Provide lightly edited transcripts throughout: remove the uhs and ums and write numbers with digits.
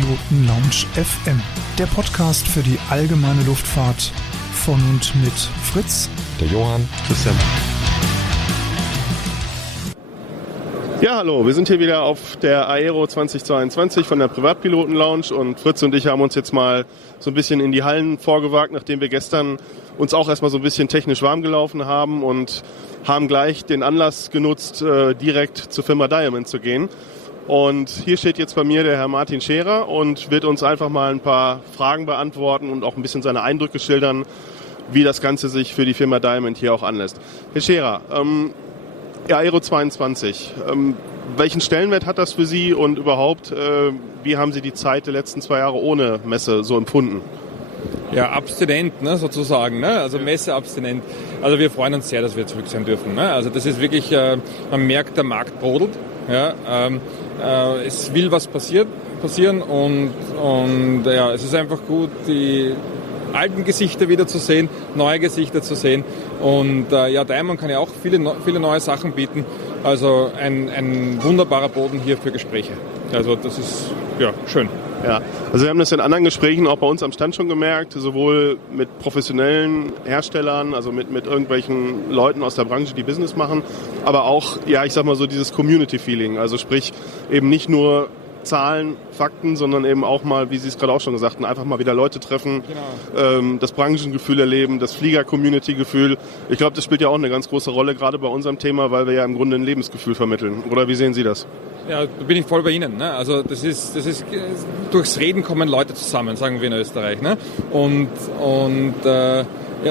Privatpiloten Lounge FM, der Podcast für die allgemeine Luftfahrt von und mit Fritz, der Johann, Christian. Ja, hallo, wir sind hier wieder auf der Aero 2022 von der Privatpiloten Lounge und Fritz und ich haben uns jetzt mal so ein bisschen in die Hallen vorgewagt, nachdem wir gestern uns auch erstmal so ein bisschen technisch warm gelaufen haben und haben gleich den Anlass genutzt, direkt zur Firma Diamond zu gehen. Und hier steht jetzt bei mir der Herr Martin Scherer und wird uns einfach mal ein paar Fragen beantworten und auch ein bisschen seine Eindrücke schildern, wie das Ganze sich für die Firma Diamond hier auch anlässt. Herr Scherer, Aero 22, welchen Stellenwert hat das für Sie und überhaupt, wie haben Sie die Zeit der letzten 2 Jahre ohne Messe so empfunden? Ja, abstinent, ne, sozusagen, ne? Also Messeabstinent. Also wir freuen uns sehr, dass wir zurück sein dürfen. Ne? Also das ist wirklich, man merkt, der Markt brodelt. Ja? Es will was passieren und ja, es ist einfach gut, die alten Gesichter wieder zu sehen, neue Gesichter zu sehen. Und ja, Diamond kann ja auch viele neue Sachen bieten. Also ein wunderbarer Boden hier für Gespräche. Also das ist ja schön. Ja, also wir haben das in anderen Gesprächen auch bei uns am Stand schon gemerkt, sowohl mit professionellen Herstellern, also mit irgendwelchen Leuten aus der Branche, die Business machen, aber auch, ja, ich sag mal so dieses Community-Feeling, also sprich eben nicht nur Zahlen, Fakten, sondern eben auch mal, wie Sie es gerade auch schon gesagt haben, einfach mal wieder Leute treffen, genau. Das Branchengefühl erleben, das Flieger-Community-Gefühl. Ich glaube, das spielt ja auch eine ganz große Rolle, gerade bei unserem Thema, weil wir ja im Grunde ein Lebensgefühl vermitteln. Oder wie sehen Sie das? Ja, da bin ich voll bei Ihnen. Ne? Also das ist durchs Reden kommen Leute zusammen, sagen wir in Österreich. Ne? Und ja,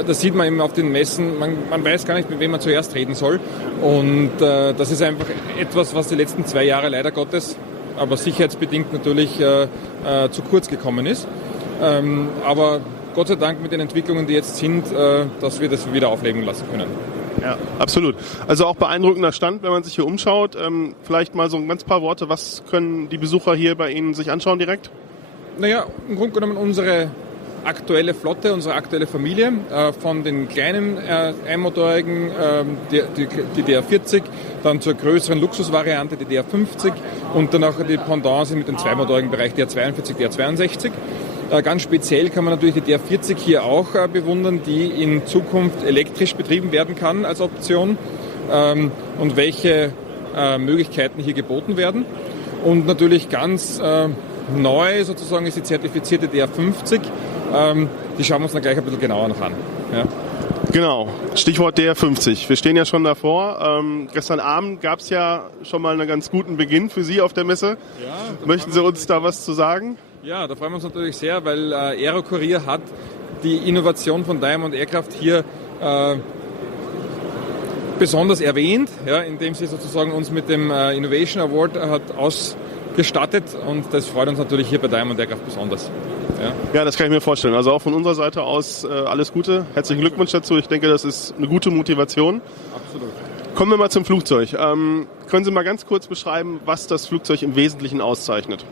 das sieht man eben auf den Messen. Man weiß gar nicht, mit wem man zuerst reden soll. Und das ist einfach etwas, was die letzten 2 Jahre leider Gottes, aber sicherheitsbedingt natürlich zu kurz gekommen ist. Aber Gott sei Dank mit den Entwicklungen, die jetzt sind, dass wir das wieder aufleben lassen können. Ja, absolut. Also auch beeindruckender Stand, wenn man sich hier umschaut. Vielleicht mal so ein ganz paar Worte, was können die Besucher hier bei Ihnen sich anschauen direkt? Naja, im Grunde genommen unsere aktuelle Flotte, unsere aktuelle Familie, von den kleinen einmotorigen, die DR40, dann zur größeren Luxusvariante, die DR50 und dann auch die Pendants mit dem zweimotorigen Bereich, DR42, DR62. Ganz speziell kann man natürlich die DR40 hier auch bewundern, die in Zukunft elektrisch betrieben werden kann als Option und welche Möglichkeiten hier geboten werden. Und natürlich ganz neu sozusagen ist die zertifizierte DR50. Die schauen wir uns dann gleich ein bisschen genauer noch an. Ja. Genau, Stichwort DR50. Wir stehen ja schon davor. Gestern Abend gab es ja schon mal einen ganz guten Beginn für Sie auf der Messe. Ja, möchten Sie uns da was zu sagen? Ja, da freuen wir uns natürlich sehr, weil Aero-Kurier hat die Innovation von Diamond Aircraft hier besonders erwähnt, ja, indem sie sozusagen uns mit dem Innovation Award hat ausgestattet und das freut uns natürlich hier bei Diamond Aircraft besonders. Ja, das kann ich mir vorstellen. Also auch von unserer Seite aus alles Gute. Herzlichen Glückwunsch dazu. Ich denke, das ist eine gute Motivation. Absolut. Kommen wir mal zum Flugzeug. Können Sie mal ganz kurz beschreiben, was das Flugzeug im Wesentlichen auszeichnet?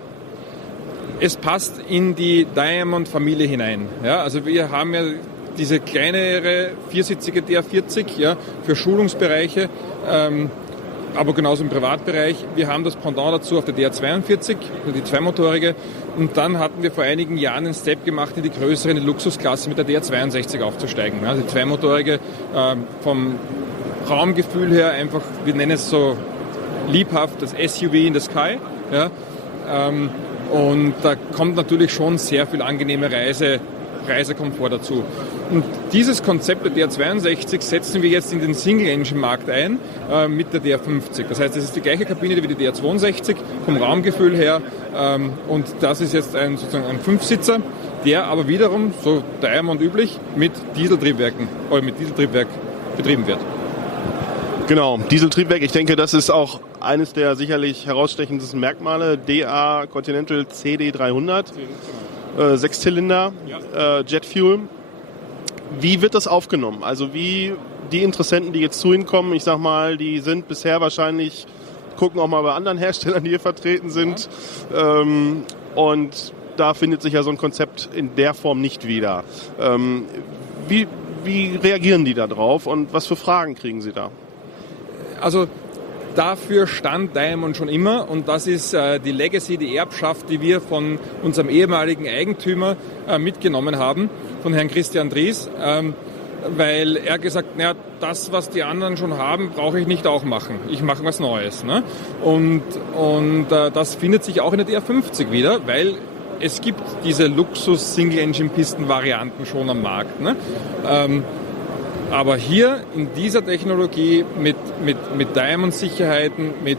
Es passt in die Diamond-Familie hinein. Ja, also wir haben ja diese kleinere viersitzige DR40 ja, für Schulungsbereiche, aber genauso im Privatbereich. Wir haben das Pendant dazu auf der DR42, die zweimotorige. Und dann hatten wir vor einigen Jahren einen Step gemacht in die größere, in die Luxusklasse mit der DR62 aufzusteigen. Also die zweimotorige vom Raumgefühl her einfach, wir nennen es so liebhaft, das SUV in the Sky. Ja. Und da kommt natürlich schon sehr viel angenehme Reisekomfort dazu. Und dieses Konzept der DR62 setzen wir jetzt in den Single-Engine-Markt ein mit der DR50. Das heißt, es ist die gleiche Kabine wie die DR62 vom Raumgefühl her. Und das ist jetzt sozusagen ein Fünfsitzer, der aber wiederum, so Diamond üblich, mit Dieseltriebwerk betrieben wird. Genau, Dieseltriebwerk. Ich denke, das ist auch eines der sicherlich herausstechendsten Merkmale. DA Continental CD300, 6-Zylinder, Jet Fuel. Wie wird das aufgenommen? Also wie die Interessenten, die jetzt zu Ihnen kommen, ich sag mal, die sind bisher wahrscheinlich, gucken auch mal bei anderen Herstellern, die hier vertreten sind. Und da findet sich ja so ein Konzept in der Form nicht wieder. Wie reagieren die da drauf und was für Fragen kriegen Sie da? Also dafür stand Diamond schon immer und das ist die Legacy, die Erbschaft, die wir von unserem ehemaligen Eigentümer mitgenommen haben, von Herrn Christian Dries, weil er gesagt, naja, das, was die anderen schon haben, brauche ich nicht auch machen. Ich mache was Neues. Ne? Und das findet sich auch in der DR50 wieder, weil es gibt diese Luxus-Single-Engine-Pisten-Varianten schon am Markt. Ne? Aber hier in dieser Technologie mit Diamond-Sicherheiten, mit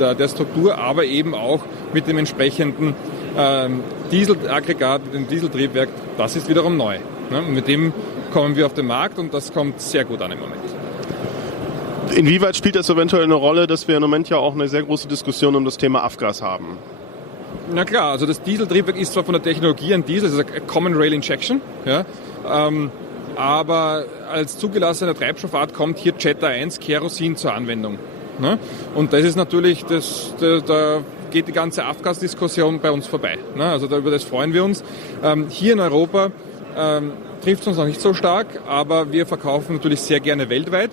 der Struktur, aber eben auch mit dem entsprechenden Dieselaggregat, mit dem Dieseltriebwerk, das ist wiederum neu. Ne? Und mit dem kommen wir auf den Markt und das kommt sehr gut an im Moment. Inwieweit spielt das eventuell eine Rolle, dass wir im Moment ja auch eine sehr große Diskussion um das Thema Afgas haben? Na klar, also das Dieseltriebwerk ist zwar von der Technologie ein Diesel, das ist eine Common Rail Injection, ja, aber als zugelassener Treibstoffart kommt hier Jet A1 Kerosin zur Anwendung. Ne? Und das ist natürlich, da geht die ganze Afgas-Diskussion bei uns vorbei. Ne? Also über das freuen wir uns. Hier in Europa trifft es uns noch nicht so stark, aber wir verkaufen natürlich sehr gerne weltweit.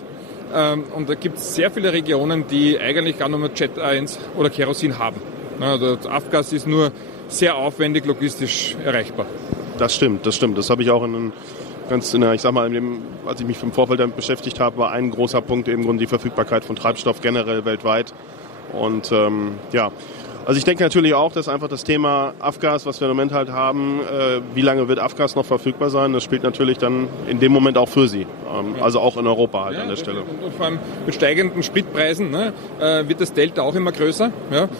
Und da gibt es sehr viele Regionen, die eigentlich gar nur Jet A1 oder Kerosin haben. Also das Afgas ist nur sehr aufwendig logistisch erreichbar. Das stimmt. Das habe ich auch als ich mich im Vorfeld damit beschäftigt habe, war ein großer Punkt eben die Verfügbarkeit von Treibstoff generell weltweit. Und also ich denke natürlich auch, dass einfach das Thema Afgas, was wir im Moment halt haben, wie lange wird Afgas noch verfügbar sein, das spielt natürlich dann in dem Moment auch für Sie. Also auch in Europa halt an der Stelle. Und vor allem mit steigenden Spritpreisen wird das Delta auch immer größer. Ja?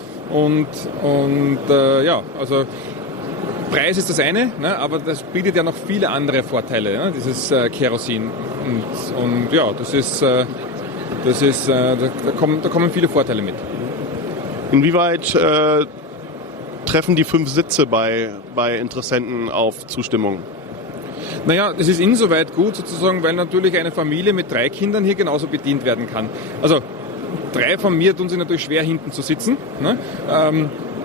Also Preis ist das eine, ne? Aber das bietet ja noch viele andere Vorteile, ne? Dieses Kerosin. Und ja, da kommen viele Vorteile mit. Inwieweit treffen die 5 Sitze bei Interessenten auf Zustimmung? Naja, das ist insoweit gut sozusagen, weil natürlich eine Familie mit 3 Kindern hier genauso bedient werden kann. Also 3 von mir tun sich natürlich schwer, hinten zu sitzen, ne?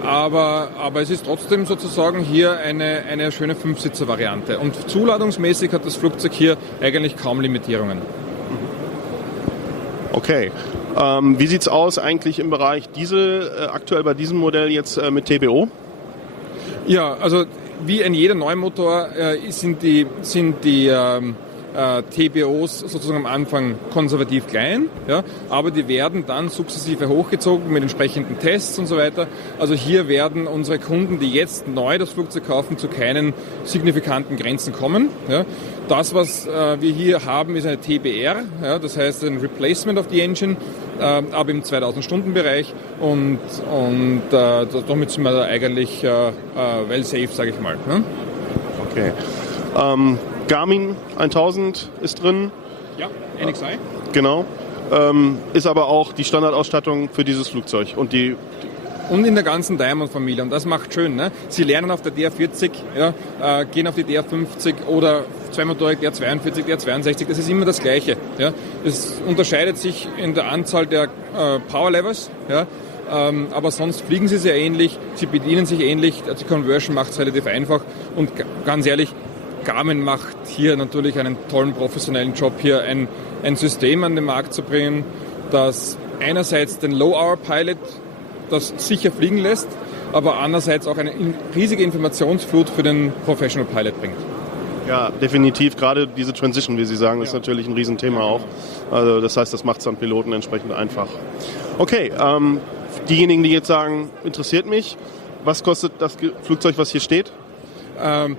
Aber es ist trotzdem sozusagen hier eine schöne 5-Sitzer-Variante. Und zuladungsmäßig hat das Flugzeug hier eigentlich kaum Limitierungen. Okay. Wie sieht's aus eigentlich im Bereich Diesel, aktuell bei diesem Modell jetzt mit TBO? Ja, also wie in jeder Neumotor sind die TBOs sozusagen am Anfang konservativ klein, ja, aber die werden dann sukzessive hochgezogen mit entsprechenden Tests und so weiter. Also hier werden unsere Kunden, die jetzt neu das Flugzeug kaufen, zu keinen signifikanten Grenzen kommen. Ja. Das, was wir hier haben, ist eine TBR, ja, das heißt ein Replacement of the Engine, aber im 2000-Stunden-Bereich und damit sind wir da eigentlich well safe, sage ich mal. Ne? Okay. Garmin 1000 ist drin. Ja, NXI. Genau. Ist aber auch die Standardausstattung für dieses Flugzeug und in der ganzen Diamond-Familie. Und das macht schön. Ne? Sie lernen auf der DR40, ja, gehen auf die DR50 oder zweimotorig DR42, DR62. Das ist immer das Gleiche. Ja? Es unterscheidet sich in der Anzahl der Power Levels. Ja? Aber sonst fliegen sie sehr ähnlich. Sie bedienen sich ähnlich. Die Conversion macht es relativ einfach. Und ganz ehrlich, Garmin macht hier natürlich einen tollen professionellen Job, hier ein System an den Markt zu bringen, das einerseits den Low-Hour-Pilot das sicher fliegen lässt, aber andererseits auch eine riesige Informationsflut für den Professional Pilot bringt. Ja, definitiv. Gerade diese Transition, wie Sie sagen, ist natürlich ein Riesenthema auch. Also das heißt, das macht es an Piloten entsprechend einfach. Okay, diejenigen, die jetzt sagen, interessiert mich, was kostet das Flugzeug, was hier steht? Eine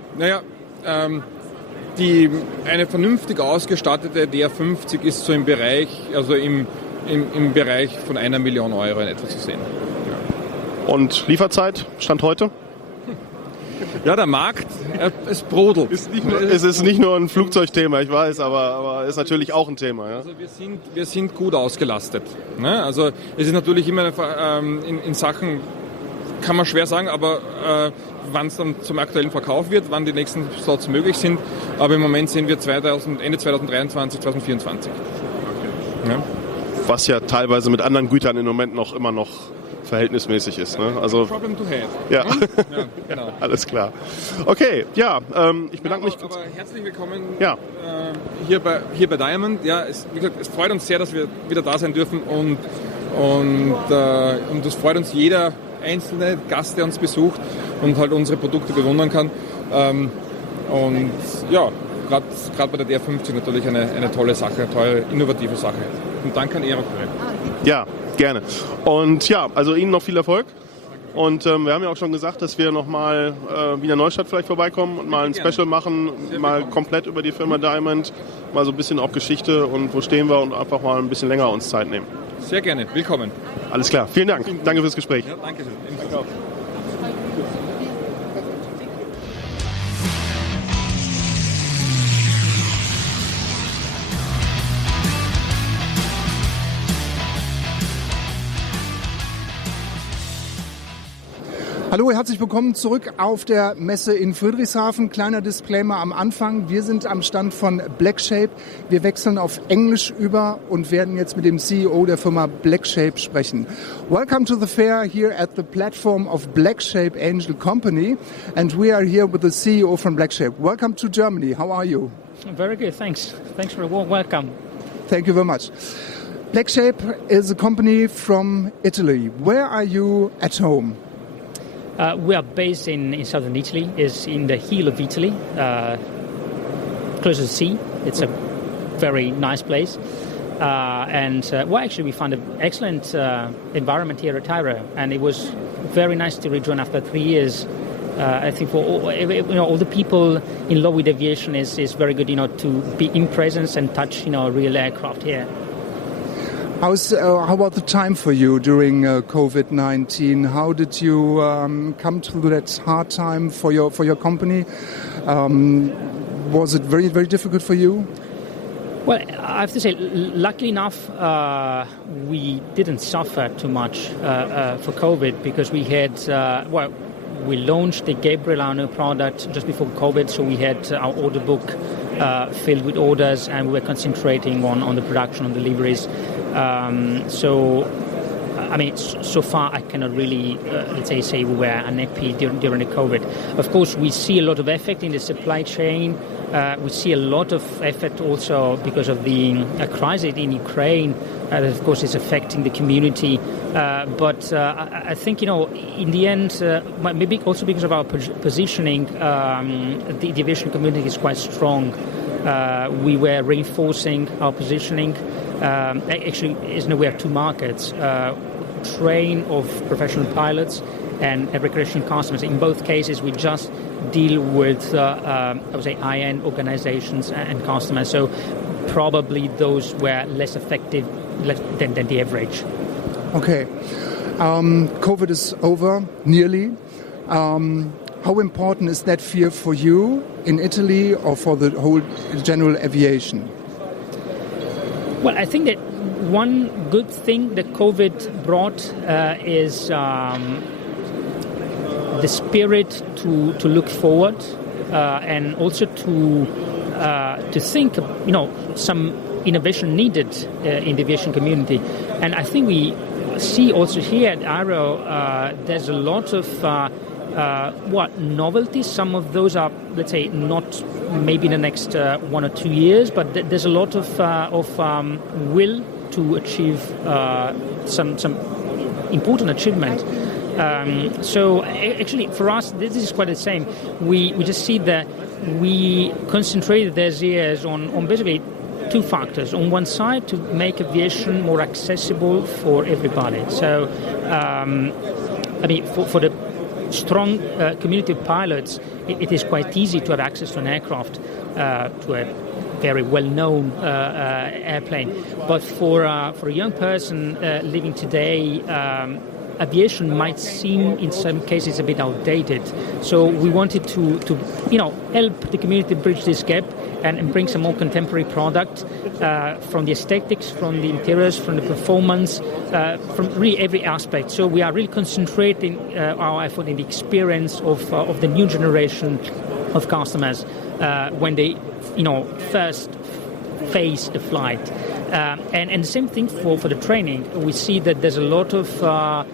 vernünftig ausgestattete DR50 ist so im Bereich, also im Bereich von 1 Million Euro in etwa zu sehen. Ja. Und Lieferzeit, Stand heute? Ja, der Markt, es brodelt. Es ist nicht nur ein Flugzeugthema, ich weiß, aber ist natürlich auch ein Thema. Ja? Also wir sind gut ausgelastet. Ne? Also es ist natürlich immer in Sachen, kann man schwer sagen, aber wann es dann zum aktuellen Verkauf wird, wann die nächsten Slots möglich sind. Aber im Moment sind wir Ende 2023, 2024. Okay. Ja. Was ja teilweise mit anderen Gütern im Moment immer noch verhältnismäßig ist. Ne? Also, problem to have. Ja. Ja, genau. Alles klar. Okay, ja, ich bedanke mich. Aber herzlich willkommen ja. Hier bei Diamond. Ja, wie gesagt, es freut uns sehr, dass wir wieder da sein dürfen und Und das freut uns jeder einzelne Gast, der uns besucht und halt unsere Produkte bewundern kann. Und ja, gerade bei der DR50 natürlich eine tolle Sache, eine tolle, innovative Sache. Und danke an Aero. Ja, gerne. Und ja, also Ihnen noch viel Erfolg. Und wir haben ja auch schon gesagt, dass wir nochmal Wiener Neustadt vielleicht vorbeikommen und mal ein Special machen, mal komplett über die Firma Diamond, mal so ein bisschen auch Geschichte und wo stehen wir und einfach mal ein bisschen länger uns Zeit nehmen. Sehr gerne, willkommen. Alles klar, vielen Dank. Danke fürs Gespräch. Ja, danke schön. Hallo, herzlich willkommen zurück auf der Messe in Friedrichshafen. Kleiner Disclaimer am Anfang. Wir sind am Stand von Blackshape. Wir wechseln auf Englisch über und werden jetzt mit dem CEO der Firma Blackshape sprechen. Welcome to the fair here at the platform of Blackshape Angel Company. And we are here with the CEO from Blackshape. Welcome to Germany. How are you? Very good, thanks. Thanks for a warm welcome. Thank you very much. Blackshape is a company from Italy. Where are you at home? We are based in southern Italy, is in the heel of Italy, close to the sea. It's a very nice place. Actually we found an excellent environment here at Aero, and it was very nice to rejoin after 3 years. I think for all the people in love with aviation is very good, to be in presence and touch, a real aircraft here. How about the time for you during COVID-19? How did you come through that hard time for your company? Was it very, very difficult for you? Well, I have to say, luckily enough, we didn't suffer too much for COVID because we had, we launched the Gabriel, our new product, just before COVID, so we had our order book filled with orders, and we were concentrating on the production, on deliveries. So far I cannot really, say we were unhappy during the COVID. Of course, we see a lot of effect in the supply chain. We see a lot of effect also because of the crisis in Ukraine. That, of course, is affecting the community. But I think, in the end, maybe also because of our positioning, the aviation community is quite strong. We were reinforcing our positioning. Actually, we have two markets, train of professional pilots and recreational customers. In both cases, we just deal with, high-end organizations and customers. So probably those were less effective than the average. Okay. COVID is over, nearly. How important is that fear for you in Italy or for the whole general aviation? Well, I think that one good thing that COVID brought is the spirit to look forward and also to think, some innovation needed in the aviation community. And I think we see also here at Aero, there's a lot of novelties. Some of those are, let's say, not maybe in the next 1 or 2 years, but there's a lot of will to achieve some important achievement. So actually, for us, this is quite the same. We just see that we concentrated these years on basically two factors. On one side, to make aviation more accessible for everybody. So, for the strong community of pilots, it is quite easy to have access to an aircraft, to a very well-known airplane. But for a young person living today, aviation might seem in some cases a bit outdated. So we wanted to help the community bridge this gap and bring some more contemporary product from the aesthetics, from the interiors, from the performance, from really every aspect. So we are really concentrating our effort in the experience of the new generation of customers when they first face the flight. And the same thing for the training. We see that there's a lot of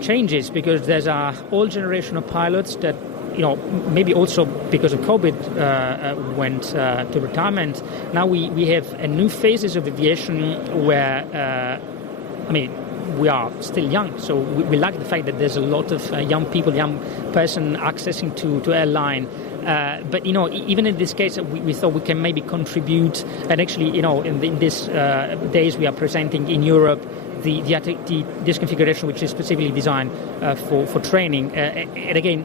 changes because there's a whole generation of pilots that maybe also because of COVID went to retirement. Now we have a new phases of aviation where we are still young, so we like the fact that there's a lot of young people, young person accessing to airline. But even in this case, we thought we can maybe contribute. And actually, in this days we are presenting in Europe this configuration, which is specifically designed for training. And again,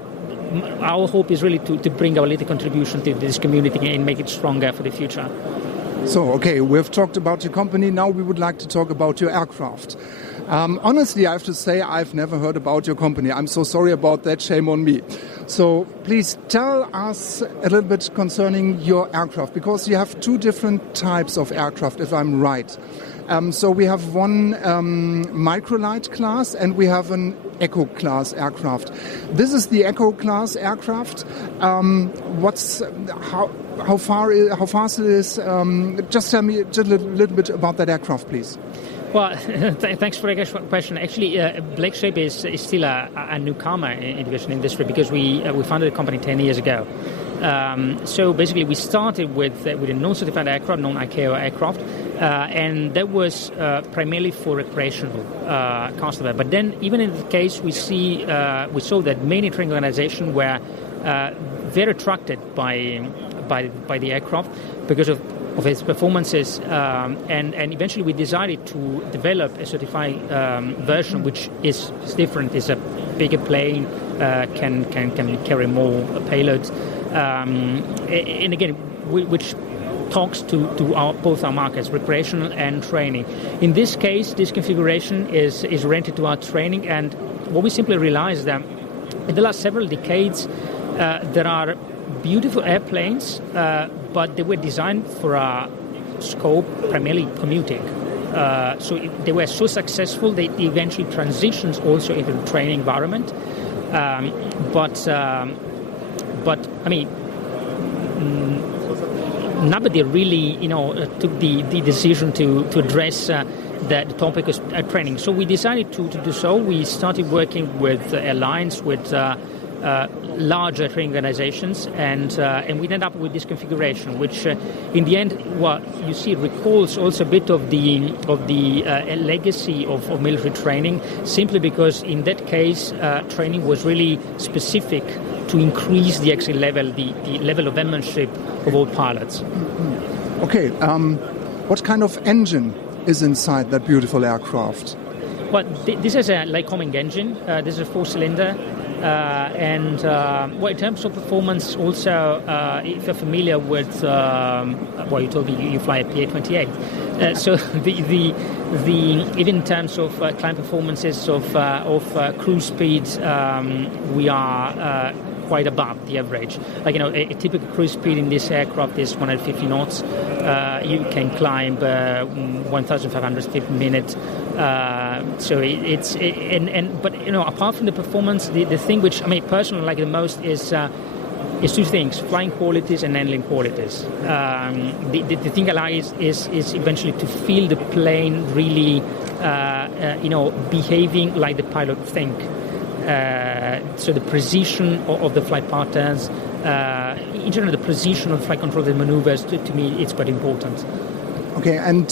our hope is really to bring our little contribution to this community and make it stronger for the future. So, okay, we've talked about your company. Now we would like to talk about your aircraft. Honestly, I have to say I've never heard about your company. I'm so sorry about that. Shame on me. So please tell us a little bit concerning your aircraft, because you have two different types of aircraft, if I'm right. So we have one microlight class and we have an eco class aircraft. This is the eco class aircraft. How fast it is? Just tell me just a little bit about that aircraft, please. Well, thanks for the question. Actually, Blackshape is still a newcomer in the aviation industry because we founded the company 10 years ago. So basically, we started with a non-certified aircraft, non-ICAO aircraft, and that was primarily for recreational customer. But then, even in the case, we saw that many training organizations were very attracted by the aircraft because of its performances, and eventually we decided to develop a certified version, which is different. It's a bigger plane, can carry more payloads, and again, which talks to both our markets, recreational and training. In this case, this configuration is rented to our training, and what we simply realized that in the last several decades, there are beautiful airplanes, but they were designed for a scope primarily commuting. So they were so successful they eventually transitioned also into the training environment. But I mean, nobody really took the decision to address the topic of training. So we decided to do so. We started working with airlines, with larger training organizations, and we ended up with this configuration, which in the end, what you see, recalls also a bit of the legacy of military training, simply because in that case, training was really specific to increase the actual level, the level of airmanship of all pilots. Okay, what kind of engine is inside that beautiful aircraft? Well, this is a Lycoming engine. This is a 4-cylinder. And in terms of performance, also, if you're familiar with, you told me you fly a PA-28. So even in terms of climb performances of cruise speeds, we are quite above the average. Like, a typical cruise speed in this aircraft is 150 knots. You can climb 1,500 feet per minute. But apart from the performance, the thing which I personally like the most is two things: flying qualities and handling qualities. The thing I like is eventually to feel the plane really, behaving like the pilot think. So the precision of the flight patterns, in general, the precision of flight control and maneuvers, to me, it's quite important. Okay, and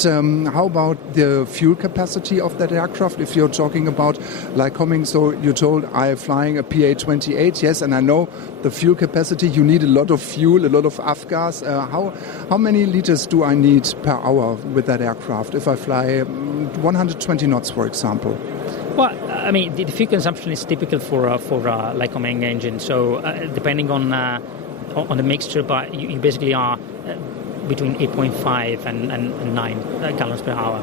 how about the fuel capacity of that aircraft? If you're talking about Lycoming, so you told I'm flying a PA-28, yes, and I know the fuel capacity, you need a lot of fuel, a lot of avgas. How many liters do I need per hour with that aircraft if I fly 120 knots, for example? Well, the fuel consumption is typical for a Lycoming engine. So depending on the mixture, but you basically are between 8.5 and 9 gallons per hour.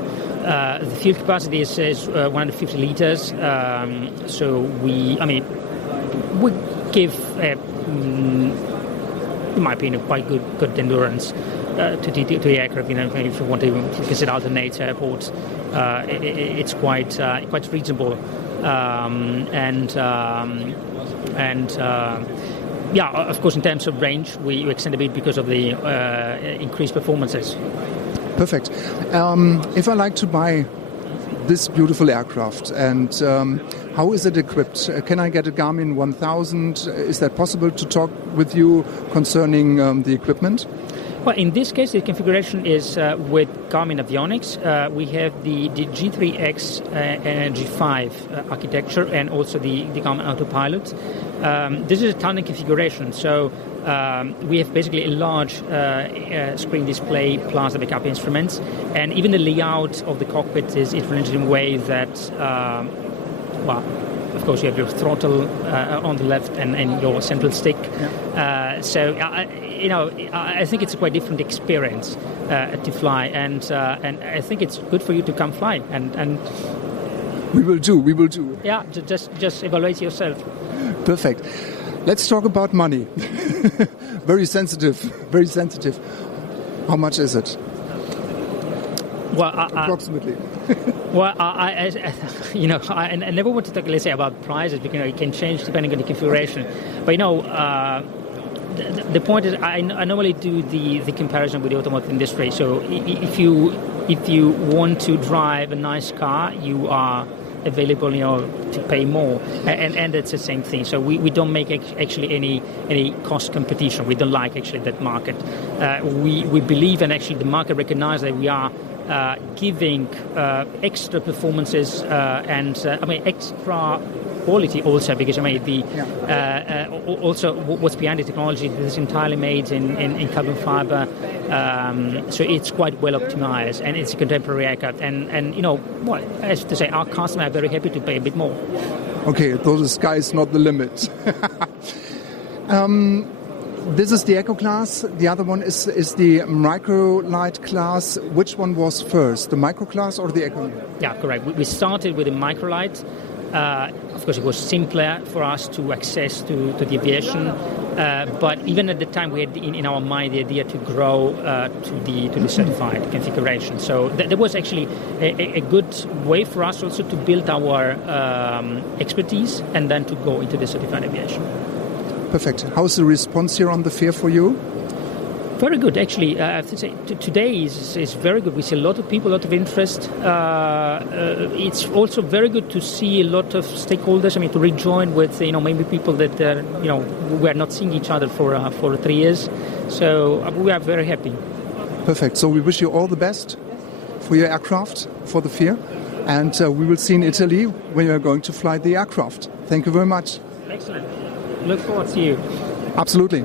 The fuel capacity is 150 liters. So we give, in my opinion, quite good endurance to the aircraft. If you want to visit alternate airports, it's quite reasonable. Of course, in terms of range, we extend a bit because of the increased performances. Perfect. If I like to buy this beautiful aircraft, and how is it equipped? Can I get a Garmin 1000? Is that possible to talk with you concerning the equipment? Well, in this case, the configuration is with Garmin avionics. We have the G3X and G5 architecture, and also the Garmin Autopilot. This is a tandem configuration, so we have basically a large screen display plus the backup instruments, and even the layout of the cockpit is arranged in a way that, well, of course, you have your throttle on the left and your central stick. Yeah. So, I think it's a quite different experience to fly, and I think it's good for you to come fly. And we will do. Yeah, just evaluate yourself. Perfect. Let's talk about money. Very sensitive. How much is it? Well, approximately. Well, I never want to talk, let's say, about prices because it can change depending on the configuration. But the point is, I normally do the comparison with the automotive industry. So if you want to drive a nice car, you are available, to pay more, and it's the same thing. So we don't make actually any cost competition. We don't like actually that market. We believe, and actually the market recognizes that we are giving extra performances and extra quality also, because also what's behind the technology, this is entirely made in carbon fiber, so it's quite well optimized, and it's a contemporary aircraft, and as to say, our customers are very happy to pay a bit more. Okay, so the sky is not the limit. This is the Eco class. The other one is the Microlight class. Which one was first, the Micro class or the Eco? Yeah, correct. We started with the Microlight. Of course, it was simpler for us to access to the aviation. But even at the time, we had in our mind the idea to grow to the certified configuration. So there was actually a good way for us also to build our expertise and then to go into the certified aviation. Perfect. How's the response here on the fair for you? Very good, actually. I have to say, today is very good. We see a lot of people, a lot of interest. It's also very good to see a lot of stakeholders. To rejoin with maybe people that we are not seeing each other for 3 years. So we are very happy. Perfect. So we wish you all the best for your aircraft, for the fair, and we will see in Italy when you are going to fly the aircraft. Thank you very much. Excellent. Look forward to you. Absolutely.